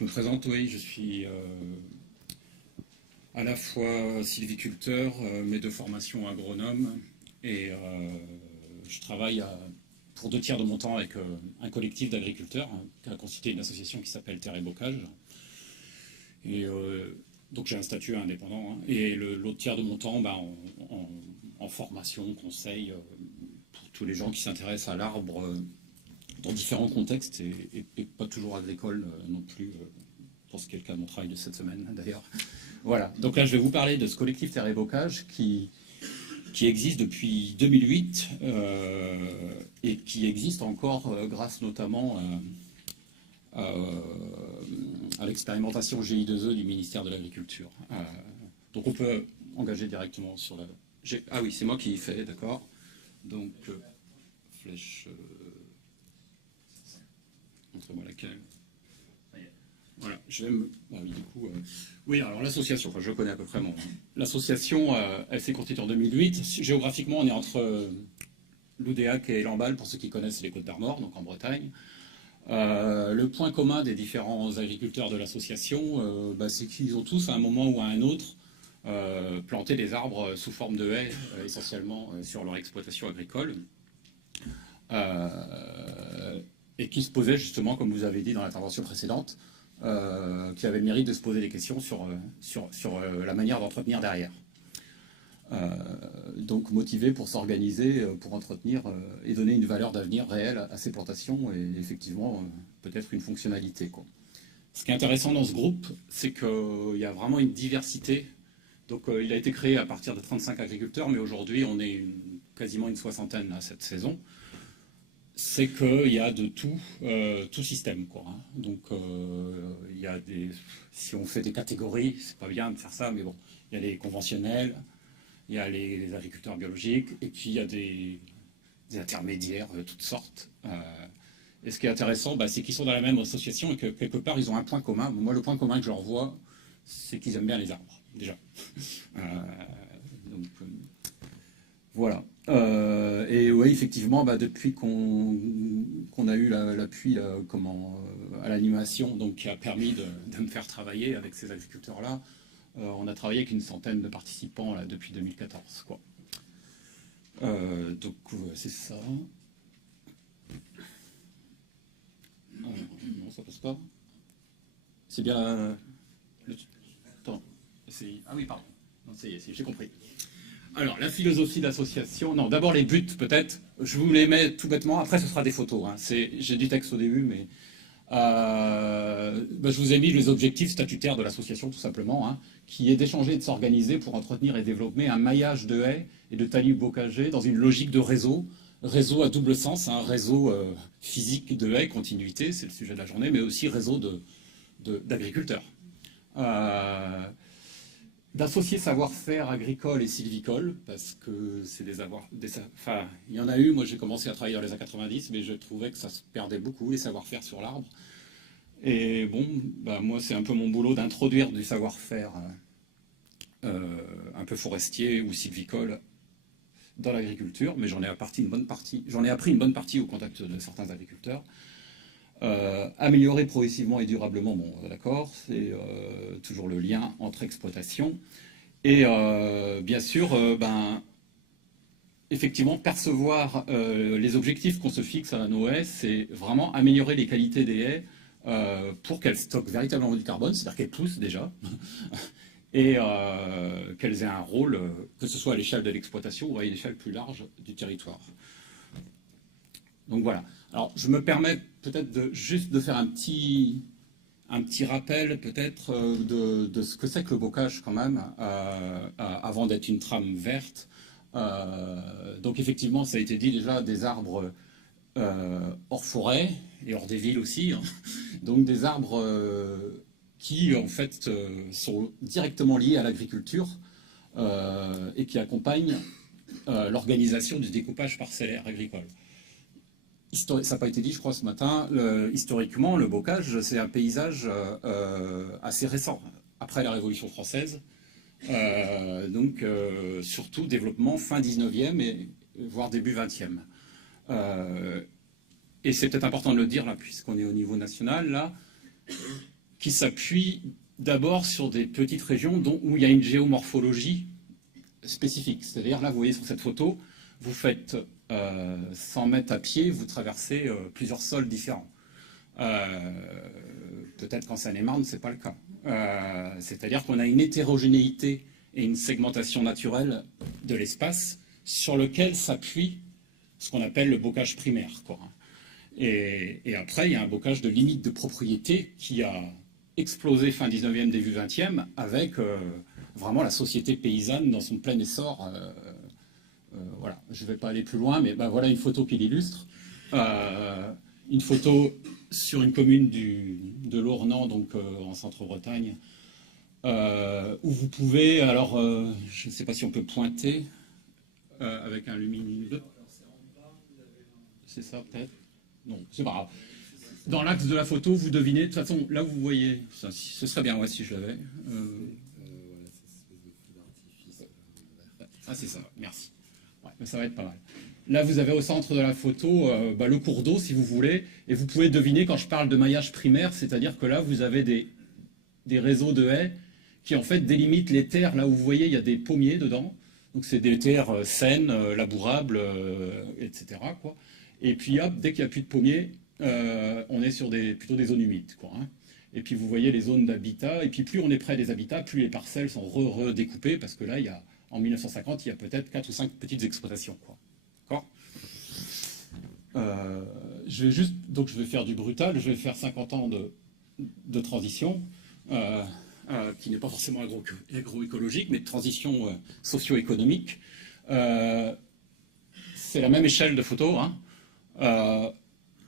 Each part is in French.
Je me présente, oui, je suis à la fois sylviculteur, mais de formation agronome, et je travaille pour 2 tiers de mon temps avec un collectif d'agriculteurs qui a constitué une association qui s'appelle Terre et Bocage. Et donc j'ai un statut indépendant, et l'autre tiers de mon temps en formation, conseil, pour tous les gens qui s'intéressent à l'arbre dans différents contextes, et pas toujours agricole non plus, pour ce qui est le cas de mon travail de cette semaine d'ailleurs. Voilà, donc là je vais vous parler de ce collectif Terre et Bocage qui existe depuis 2008 et qui existe encore grâce notamment à l'expérimentation GI2E du ministère de l'Agriculture. Donc on peut engager directement sur la... Ah oui, c'est moi qui y fais, d'accord. Donc, flèche... montrez-moi laquelle. Voilà, je vais me... Ah oui, du coup... Oui, alors l'association, enfin je connais à peu près mon... L'association, elle s'est constituée en 2008. Géographiquement, on est entre Loudéac et Lamballe, pour ceux qui connaissent les Côtes-d'Armor, donc en Bretagne. Le point commun des différents agriculteurs de l'association, c'est qu'ils ont tous, à un moment ou à un autre, planté des arbres sous forme de haies, essentiellement sur leur exploitation agricole, et qui se posaient justement, comme vous avez dit dans l'intervention précédente, qui avaient le mérite de se poser des questions sur la manière d'entretenir derrière. Donc motivés pour s'organiser, pour entretenir et donner une valeur d'avenir réelle à ces plantations, et effectivement peut-être une fonctionnalité, quoi. Ce qui est intéressant dans ce groupe, c'est qu'il y a vraiment une diversité. Donc il a été créé à partir de 35 agriculteurs, mais aujourd'hui on est quasiment une soixantaine à cette saison. C'est qu'il y a de tout système, quoi. Donc il y a des... Si on fait des catégories, c'est pas bien de faire ça, mais bon, il y a les conventionnels, il y a les agriculteurs biologiques, et puis il y a des intermédiaires de toutes sortes. Et ce qui est intéressant, c'est qu'ils sont dans la même association et que quelque part ils ont un point commun. Moi, le point commun que je leur vois, c'est qu'ils aiment bien les arbres, déjà. Donc, voilà. Et oui, effectivement, depuis qu'on a eu l'appui à l'animation, donc qui a permis de me faire travailler avec ces agriculteurs-là, on a travaillé avec une centaine de participants là, depuis 2014, quoi. Donc c'est ça. Non, ça passe pas. C'est bien. Attends. Ah oui, pardon. J'ai compris. Alors, la philosophie de l'association. Non, d'abord les buts, peut-être. Je vous les mets tout bêtement. Après, ce sera des photos. J'ai du texte au début, mais. Je vous ai mis les objectifs statutaires de l'association, tout simplement, qui est d'échanger et de s'organiser pour entretenir et développer un maillage de haies et de talus bocagers dans une logique de réseau à double sens, réseau physique de haies, continuité, c'est le sujet de la journée, mais aussi réseau d'agriculteurs. D'associer savoir-faire agricole et sylvicole, parce que c'est enfin, il y en a eu, moi j'ai commencé à travailler dans les années 90, mais je trouvais que ça se perdait beaucoup, les savoir-faire sur l'arbre. Et bon, moi c'est un peu mon boulot d'introduire du savoir-faire un peu forestier ou sylvicole dans l'agriculture, mais j'en ai appris une bonne partie au contact de certains agriculteurs. Améliorer progressivement et durablement, bon, d'accord, c'est toujours le lien entre exploitation. Et bien sûr, effectivement, percevoir les objectifs qu'on se fixe à nos haies, c'est vraiment améliorer les qualités des haies pour qu'elles stockent véritablement du carbone, c'est-à-dire qu'elles poussent déjà, et qu'elles aient un rôle, que ce soit à l'échelle de l'exploitation ou à une échelle plus large du territoire. Donc voilà. Alors, je me permets peut-être juste de faire un petit rappel, peut-être, de ce que c'est que le bocage, quand même, avant d'être une trame verte. Donc, effectivement, ça a été dit déjà, des arbres hors forêt et hors des villes aussi. Donc, des arbres qui, en fait, sont directement liés à l'agriculture et qui accompagnent l'organisation du découpage parcellaire agricole. Ça n'a pas été dit, je crois, ce matin. Historiquement, le bocage, c'est un paysage assez récent, après la Révolution française. Donc, surtout développement fin 19e, voire début 20e. Et c'est peut-être important de le dire, là, puisqu'on est au niveau national, là. qui s'appuie d'abord sur des petites régions où il y a une géomorphologie spécifique. C'est-à-dire, là, vous voyez sur cette photo, vous faites 100 mètres à pied, vous traversez plusieurs sols différents. Peut-être qu'en Seine-et-Marne, ce n'est pas le cas. C'est-à-dire qu'on a une hétérogénéité et une segmentation naturelle de l'espace sur lequel s'appuie ce qu'on appelle le bocage primaire, quoi. Et après, il y a un bocage de limite de propriété qui a explosé fin 19e, début 20e, avec vraiment la société paysanne dans son plein essor. Voilà, je ne vais pas aller plus loin, mais voilà une photo qui l'illustre. Une photo sur une commune de l'Ornans, donc en Centre-Bretagne, où vous pouvez, alors je ne sais pas si on peut pointer avec un lumineux. C'est ça peut-être? Non, c'est pas grave. Dans l'axe de la photo, vous devinez, de toute façon, là vous voyez, ça, ce serait bien, ouais, si je l'avais. Ah, c'est ça, merci. Ouais, mais ça va être pas mal. Là, vous avez au centre de la photo le cours d'eau, si vous voulez, et vous pouvez deviner quand je parle de maillage primaire, c'est-à-dire que là, vous avez des réseaux de haies qui, en fait, délimitent les terres. Là où vous voyez, il y a des pommiers dedans. Donc, c'est des terres saines, labourables, etc., quoi. Et puis, hop, dès qu'il n'y a plus de pommiers, on est sur plutôt des zones humides, quoi, hein. Et puis, vous voyez les zones d'habitat. Et puis, plus on est près des habitats, plus les parcelles sont redécoupées, parce que là, en 1950, il y a peut-être 4 ou 5 petites exploitations, quoi. D'accord ? Je vais faire du brutal, je vais faire 50 ans de transition, qui n'est pas forcément agroécologique, mais de transition socio-économique. C'est la même échelle de photo, hein.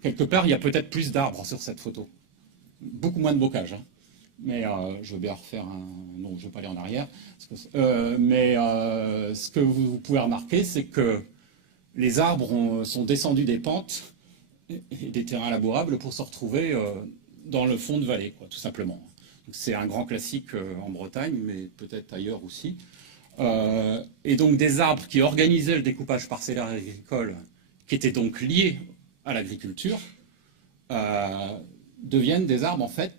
Quelque part, il y a peut-être plus d'arbres sur cette photo. Beaucoup moins de bocage, hein. Mais je veux bien refaire un... Non, je ne vais pas aller en arrière. Ce que vous pouvez remarquer, c'est que les arbres sont descendus des pentes et des terrains labourables pour se retrouver dans le fond de vallée, quoi, tout simplement. C'est un grand classique en Bretagne, mais peut-être ailleurs aussi. Et donc des arbres qui organisaient le découpage parcellaire agricole, qui étaient donc liés à l'agriculture, deviennent des arbres en fait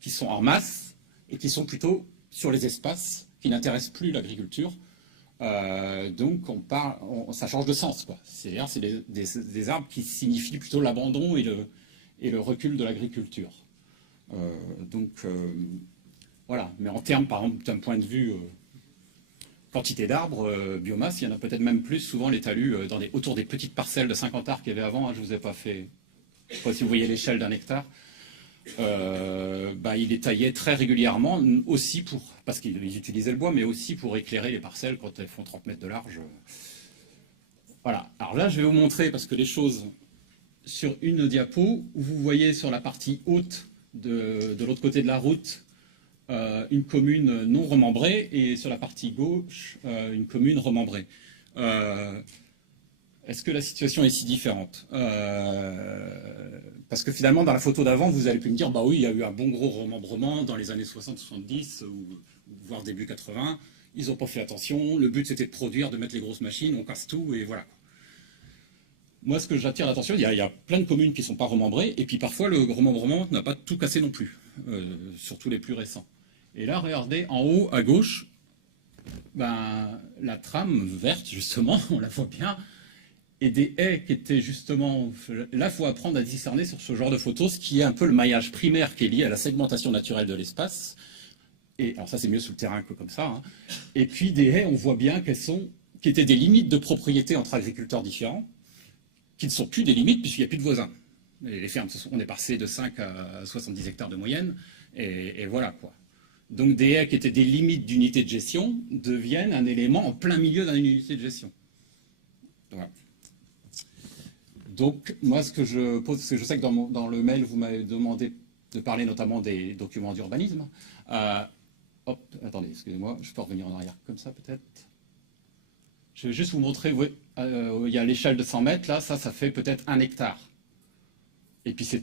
qui sont en masse et qui sont plutôt sur les espaces qui n'intéressent plus l'agriculture. Donc ça change de sens, quoi. C'est-à-dire c'est des arbres qui signifient plutôt l'abandon et le recul de l'agriculture. Voilà. Mais en termes, par exemple, d'un point de vue quantité d'arbres, biomasse, il y en a peut-être même plus. Souvent les talus autour des petites parcelles de 50 arts qu'il y avait avant, hein, je ne vous ai pas fait... Je ne sais pas si vous voyez l'échelle d'un hectare. Il les taillait très régulièrement, aussi parce qu'ils utilisaient le bois, mais aussi pour éclairer les parcelles quand elles font 30 mètres de large. Voilà. Alors là, je vais vous montrer, parce que les choses sur une diapo, où vous voyez sur la partie haute de l'autre côté de la route, une commune non remembrée, et sur la partie gauche, une commune remembrée. Est-ce que la situation est si différente? Parce que finalement, dans la photo d'avant, vous allez pu me dire, bah oui, il y a eu un bon gros remembrement dans les années 60-70, voire début 80. Ils n'ont pas fait attention. Le but, c'était de produire, de mettre les grosses machines, on casse tout, et voilà. Moi, ce que j'attire l'attention, il y a plein de communes qui ne sont pas remembrées, et puis parfois, le remembrement n'a pas tout cassé non plus, surtout les plus récents. Et là, regardez, en haut, à gauche, la trame verte, justement, on la voit bien, et des haies qui étaient justement... Là, il faut apprendre à discerner sur ce genre de photos, ce qui est un peu le maillage primaire qui est lié à la segmentation naturelle de l'espace. Et alors ça, c'est mieux sous le terrain que comme ça, hein. Et puis des haies, on voit bien qui étaient des limites de propriété entre agriculteurs différents, qui ne sont plus des limites puisqu'il n'y a plus de voisins. Les fermes, on est passé de 5 à 70 hectares de moyenne, et voilà, quoi. Donc des haies qui étaient des limites d'unité de gestion deviennent un élément en plein milieu d'une unité de gestion. Voilà. Donc, moi, ce que je pose, parce que je sais que dans le mail, vous m'avez demandé de parler notamment des documents d'urbanisme. Attendez, excusez-moi, je peux revenir en arrière comme ça, peut-être. Je vais juste vous montrer, il y a l'échelle de 100 mètres, là, ça fait peut-être 1 hectare. Et puis, ça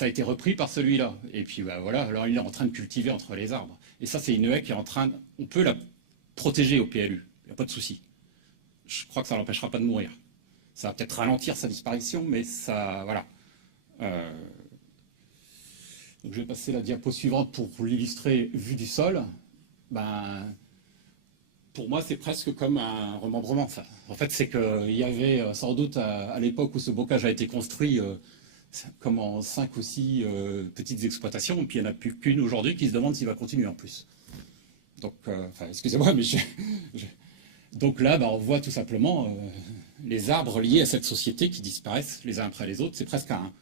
a été repris par celui-là. Et puis, voilà, alors il est en train de cultiver entre les arbres. Et ça, c'est une haie qui est on peut la protéger au PLU, il n'y a pas de souci. Je crois que ça ne l'empêchera pas de mourir. Ça va peut-être ralentir sa disparition, mais ça, voilà. Donc, je vais passer la diapo suivante pour l'illustrer vue du sol. Ben, pour moi, c'est presque comme un remembrement. Ça. En fait, c'est qu'il y avait sans doute à l'époque où ce bocage a été construit, comme en 5 ou 6 petites exploitations, et puis il n'y en a plus qu'une aujourd'hui qui se demande s'il va continuer en plus. Donc, enfin, excusez-moi, mais donc là, ben, on voit tout simplement les arbres liés à cette société qui disparaissent les uns après les autres. C'est presque un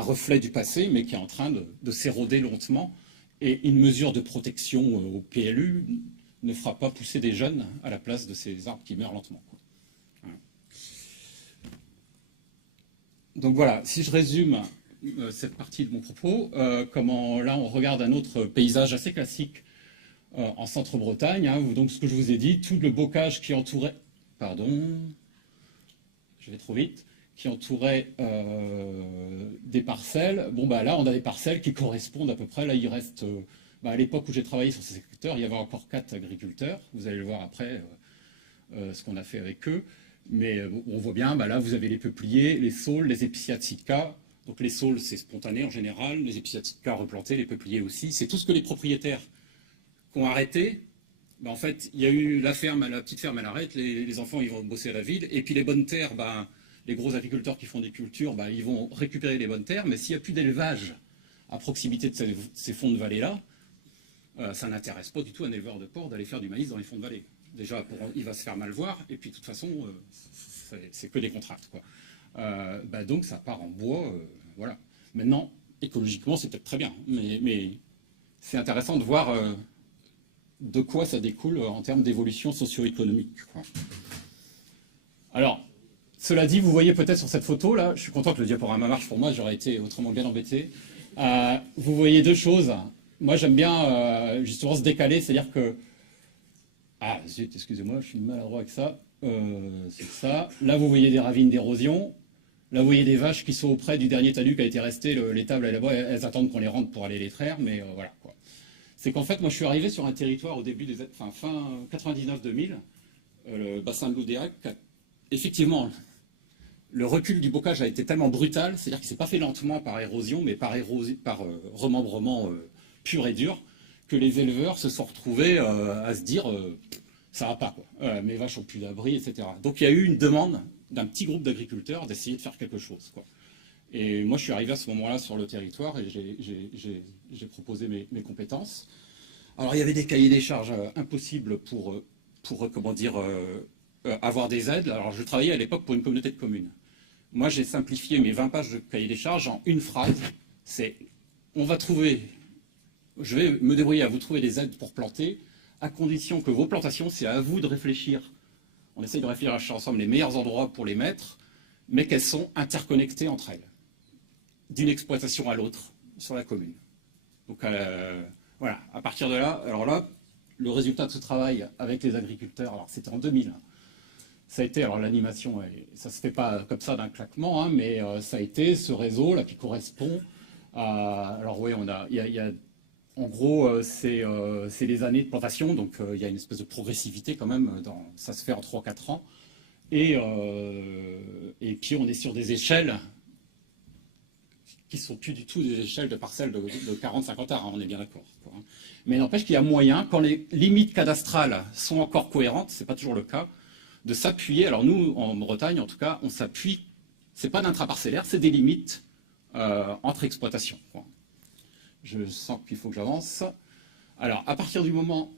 reflet du passé, mais qui est en train de s'éroder lentement. Et une mesure de protection au PLU ne fera pas pousser des jeunes à la place de ces arbres qui meurent lentement. Voilà. Donc voilà, si je résume cette partie de mon propos, comment là on regarde un autre paysage assez classique en Centre-Bretagne. Hein, donc ce que je vous ai dit, tout le bocage qui entourait, pardon, je vais trop vite, qui entourait des parcelles. Bon bah là on a des parcelles qui correspondent à peu près. Là il reste, à l'époque où j'ai travaillé sur ces secteurs, il y avait encore 4 agriculteurs. Vous allez le voir après ce qu'on a fait avec eux. Mais on voit bien, là vous avez les peupliers, les saules, les épicéas de sitka. Donc les saules c'est spontané en général, les épicéas de sitka replantés, les peupliers aussi. C'est tout ce que les propriétaires qui ont arrêté. En fait, il y a eu la ferme, la petite ferme, elle arrête, les enfants ils vont bosser à la ville, et puis les bonnes terres, les gros agriculteurs qui font des cultures, ils vont récupérer les bonnes terres, mais s'il n'y a plus d'élevage à proximité de ces fonds de vallée-là, ça n'intéresse pas du tout un éleveur de porc d'aller faire du maïs dans les fonds de vallée. Déjà, il va se faire mal voir, et puis de toute façon, c'est que des contraintes, quoi. Donc ça part en bois, voilà. Maintenant, écologiquement, c'est peut-être très bien, mais c'est intéressant de voir de quoi ça découle en termes d'évolution socio-économique. Alors, cela dit, vous voyez peut-être sur cette photo, là, je suis content que le diaporama marche pour moi, j'aurais été autrement bien embêté. Vous voyez deux choses. Moi, j'aime bien justement se décaler, c'est-à-dire que... Ah, zut, excusez-moi, je suis maladroit avec ça. C'est ça. Là, vous voyez des ravines d'érosion. Là, vous voyez des vaches qui sont auprès du dernier talus qui a été resté. L'étable est là-bas, elles attendent qu'on les rentre pour aller les traire, mais voilà, quoi. C'est qu'en fait, moi, je suis arrivé sur un territoire au début des... fin 99-2000, le bassin de l'Oudéac. Effectivement, le recul du bocage a été tellement brutal, c'est-à-dire qu'il ne s'est pas fait lentement par érosion, mais par remembrement pur et dur, que les éleveurs se sont retrouvés à se dire ça va pas, quoi. Mes vaches n'ont plus d'abri, etc. Donc il y a eu une demande d'un petit groupe d'agriculteurs d'essayer de faire quelque chose, quoi. Et moi je suis arrivé à ce moment-là sur le territoire et j'ai proposé mes compétences. Alors il y avait des cahiers des charges impossibles pour comment dire, avoir des aides. Alors je travaillais à l'époque pour une communauté de communes. Moi j'ai simplifié mes 20 pages de cahier des charges en une phrase. C'est on va trouver... Je vais me débrouiller à vous trouver des aides pour planter, à condition que vos plantations, c'est à vous de réfléchir. On essaye de réfléchir ensemble les meilleurs endroits pour les mettre, mais qu'elles sont interconnectées entre elles, d'une exploitation à l'autre, sur la commune. Donc voilà, à partir de là, alors là, le résultat de ce travail avec les agriculteurs, alors c'était en 2000, ça a été, alors l'animation, ça ne se fait pas comme ça d'un claquement, hein, mais ça a été ce réseau là qui correspond à, alors oui, il y a en gros, c'est les années de plantation, donc il y a une espèce de progressivité quand même, ça se fait en 3-4 ans. Et puis on est sur des échelles qui ne sont plus du tout des échelles de parcelles de 40-50 arts, hein, on est bien d'accord. Mais n'empêche qu'il y a moyen, quand les limites cadastrales sont encore cohérentes, ce n'est pas toujours le cas, de s'appuyer. Alors nous, en Bretagne en tout cas, on s'appuie, ce n'est pas d'intraparcellaire, c'est des limites entre exploitations, quoi. Je sens qu'il faut que j'avance. Alors, à partir du moment,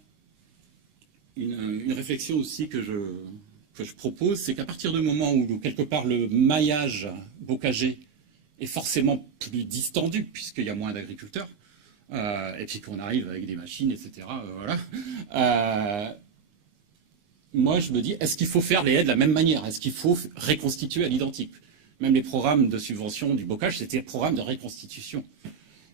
une réflexion aussi que je propose, c'est qu'à partir du moment où, quelque part, le maillage bocager est forcément plus distendu, puisqu'il y a moins d'agriculteurs, et puis qu'on arrive avec des machines, etc., voilà. Moi, je me dis, est-ce qu'il faut faire les haies de la même manière? Est-ce qu'il faut reconstituer à l'identique? Même les programmes de subvention du bocage, c'était des programmes de reconstitution.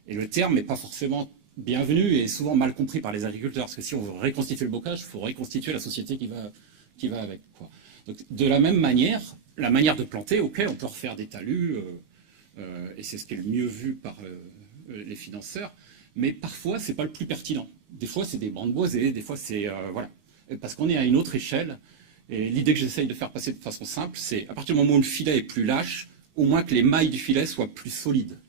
Et le terme n'est pas forcément bienvenu et souvent mal compris par les agriculteurs. Parce que si on veut reconstituer le bocage, il faut reconstituer la société qui va avec, quoi. Donc, de la même manière, la manière de planter, ok, on peut refaire des talus, et c'est ce qui est le mieux vu par les financeurs, mais parfois, ce n'est pas le plus pertinent. Des fois, c'est des bandes boisées, des fois, c'est... voilà. Parce qu'on est à une autre échelle. Et l'idée que j'essaye de faire passer de façon simple, c'est à partir du moment où le filet est plus lâche, au moins que les mailles du filet soient plus solides.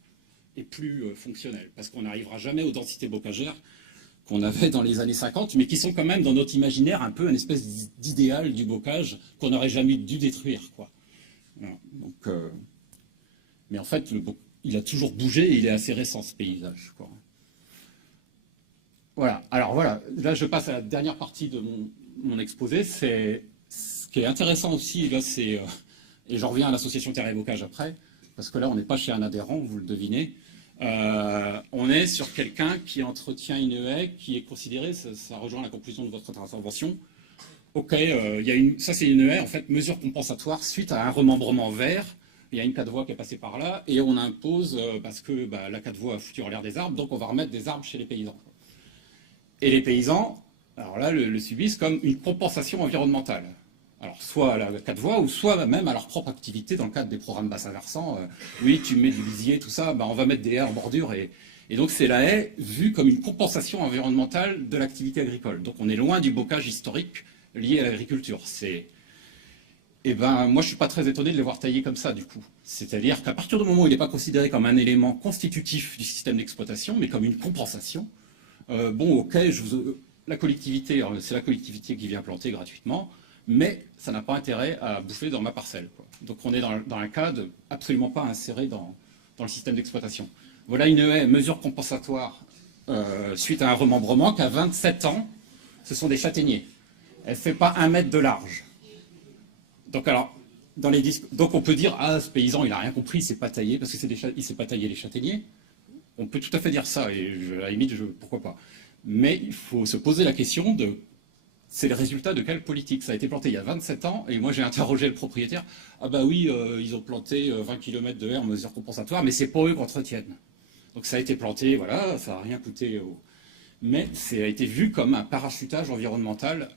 et plus fonctionnel, parce qu'on n'arrivera jamais aux densités bocagères qu'on avait dans les années 50, mais qui sont quand même dans notre imaginaire un peu une espèce d'idéal du bocage qu'on n'aurait jamais dû détruire, quoi. Voilà. Donc, mais en fait, il a toujours bougé et il est assez récent, ce paysage, quoi. Voilà. Alors voilà, là je passe à la dernière partie de mon exposé. C'est ce qui est intéressant aussi, là, c'est et j'en reviens à l'association Terre et Bocage après, parce que là on n'est pas chez un adhérent, vous le devinez. On est sur quelqu'un qui entretient une haie qui est considérée, ça rejoint la conclusion de votre intervention. Ok, ça c'est une haie, en fait, mesure compensatoire suite à un remembrement vert. Il y a une 4 voies qui est passée par là, et on impose, parce que la 4 voies a foutu en l'air des arbres, donc on va remettre des arbres chez les paysans. Et les paysans, alors là, le subissent comme une compensation environnementale. Alors, soit à la 4 voies, ou soit même à leur propre activité, dans le cadre des programmes bassin versant. Oui, tu mets du lisier, tout ça, on va mettre des haies en bordure. Et donc, c'est la haie vue comme une compensation environnementale de l'activité agricole. Donc, on est loin du bocage historique lié à l'agriculture. Eh ben, moi, je ne suis pas très étonné de les voir taillés comme ça, du coup. C'est-à-dire qu'à partir du moment où il n'est pas considéré comme un élément constitutif du système d'exploitation, mais comme une compensation, bon, ok, la collectivité, c'est la collectivité qui vient planter gratuitement, mais ça n'a pas intérêt à bouffer dans ma parcelle, quoi. Donc on est dans un cas absolument pas inséré dans le système d'exploitation. Voilà une haie, mesure compensatoire suite à un remembrement qu'à 27 ans, ce sont des châtaigniers. Elle ne fait pas 1 mètre de large. Donc alors, donc on peut dire, ah, ce paysan, il n'a rien compris, il ne s'est pas taillé, parce qu'il ne s'est pas taillé les châtaigniers. On peut tout à fait dire ça, et à la limite, pourquoi pas. Mais il faut se poser la question de, c'est le résultat de quelle politique? Ça a été planté il y a 27 ans, et moi j'ai interrogé le propriétaire. Ah bah oui, ils ont planté 20 km de haies en mesure compensatoire, mais c'est pas eux qui entretiennent. Donc ça a été planté, voilà, ça n'a rien coûté. Mais ça a été vu comme un parachutage environnemental,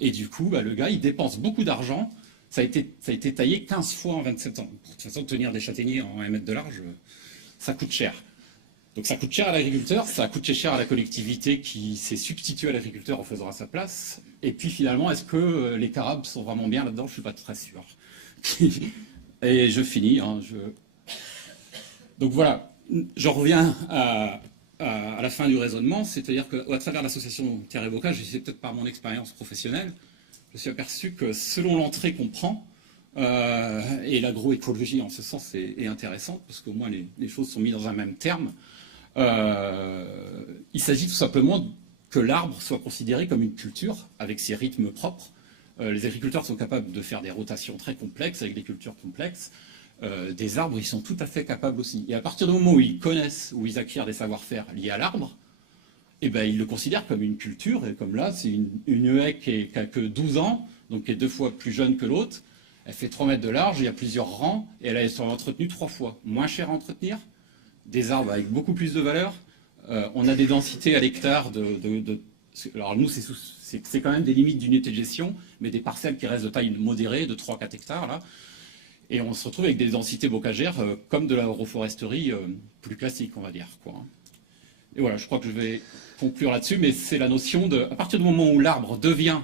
et du coup, le gars, il dépense beaucoup d'argent. Ça a été taillé 15 fois en 27 ans. De toute façon, tenir des châtaigniers en 1 mètre de large, ça coûte cher. Donc ça coûte cher à l'agriculteur, ça a coûté cher à la collectivité qui s'est substituée à l'agriculteur en faisant à sa place. Et puis finalement, est-ce que les Carabes sont vraiment bien là-dedans? Je ne suis pas très sûr. Et je finis. Donc voilà, j'en reviens à la fin du raisonnement, c'est-à-dire qu'à travers l'association Terre et Bocage, c'est peut-être par mon expérience professionnelle, je me suis aperçu que selon l'entrée qu'on prend, et l'agroécologie en ce sens est intéressante, parce qu'au moins les choses sont mises dans un même terme. Il s'agit tout simplement que l'arbre soit considéré comme une culture avec ses rythmes propres. Les agriculteurs sont capables de faire des rotations très complexes avec des cultures complexes. Des arbres, ils sont tout à fait capables aussi. Et à partir du moment où ils connaissent, où ils acquièrent des savoir-faire liés à l'arbre, eh ben, ils le considèrent comme une culture. Et comme là, c'est une haie qui a que 12 ans, donc qui est 2 fois plus jeune que l'autre. Elle fait 3 mètres de large, il y a plusieurs rangs, et elle est entretenue 3 fois. Moins cher à entretenir, des arbres avec beaucoup plus de valeur. On a des densités à l'hectare alors nous, c'est quand même des limites d'unité de gestion, mais des parcelles qui restent de taille modérée, de 3-4 hectares, là. Et on se retrouve avec des densités bocagères comme de l'agroforesterie plus classique, on va dire, quoi. Et voilà, je crois que je vais conclure là-dessus, mais c'est la notion de, à partir du moment où l'arbre devient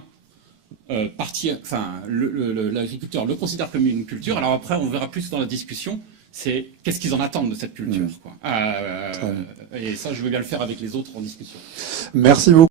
l'agriculteur le considère comme une culture. Alors après, on verra plus dans la discussion, c'est qu'est-ce qu'ils en attendent de cette culture, quoi. Et ça, je veux bien le faire avec les autres en discussion. Merci beaucoup.